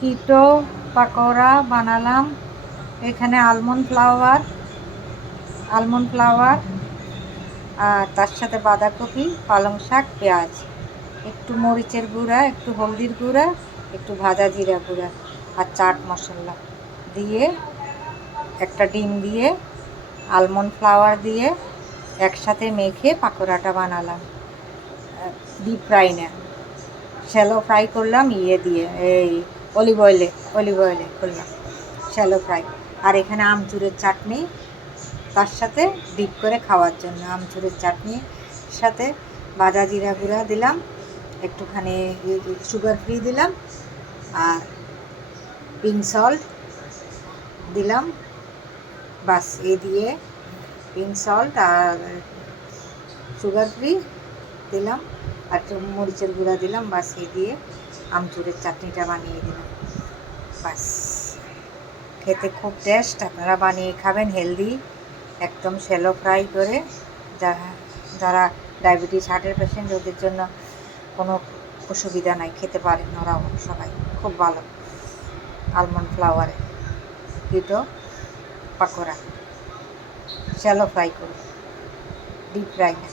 কিটো পাকোড়া বানালাম। এখানে আলমন্ড ফ্লাওয়ার আর তার সাথে বাঁধাকপি, পালং শাক, পেঁয়াজ, একটু মরিচের গুঁড়া, একটু হলদির গুঁড়া, একটু ভাজা জিরা গুঁড়া আর চাট মশলা দিয়ে, একটা ডিম দিয়ে, আলমন্ড ফ্লাওয়ার দিয়ে একসাথে মেখে পাকোড়াটা বানালাম। ডিপ ফ্রাই না, শ্যালো ফ্রাই করলাম দিয়ে এই অলিভ অয়েলে করলাম শ্যালো ফ্রাই। আর এখানে আমচুরের চাটনি, তার সাথে ডিপ করে খাওয়ার জন্য আমচুরের চাটনির সাথে ভাজা জিরা গুঁড়া দিলাম, একটুখানি সুগার ফ্রি দিলাম আর পিঙ্ক সল্ট দিলাম। বাস দিয়ে পিঙ্ক সল্ট আর সুগার ফ্রি দিলাম আর মরিচের গুঁড়া দিলাম। বাস দিয়ে আমচুরের চাটনিটা বানিয়ে দিলাম। বাস, খেতে খুব টেস্ট। আপনারা বানিয়ে খাবেন, হেলদি, একদম শ্যালো ফ্রাই করে। যারা ডায়াবেটিস, হার্টের পেশেন্ট, ওদের জন্য কোনো অসুবিধা নাই, খেতে পারেন ওরাও সবাই। খুব ভালো। আলমন্ড ফ্লাওয়ারে কিটো পাকোড়া, শ্যালো ফ্রাই করুন, ডিপ ফ্রাই না।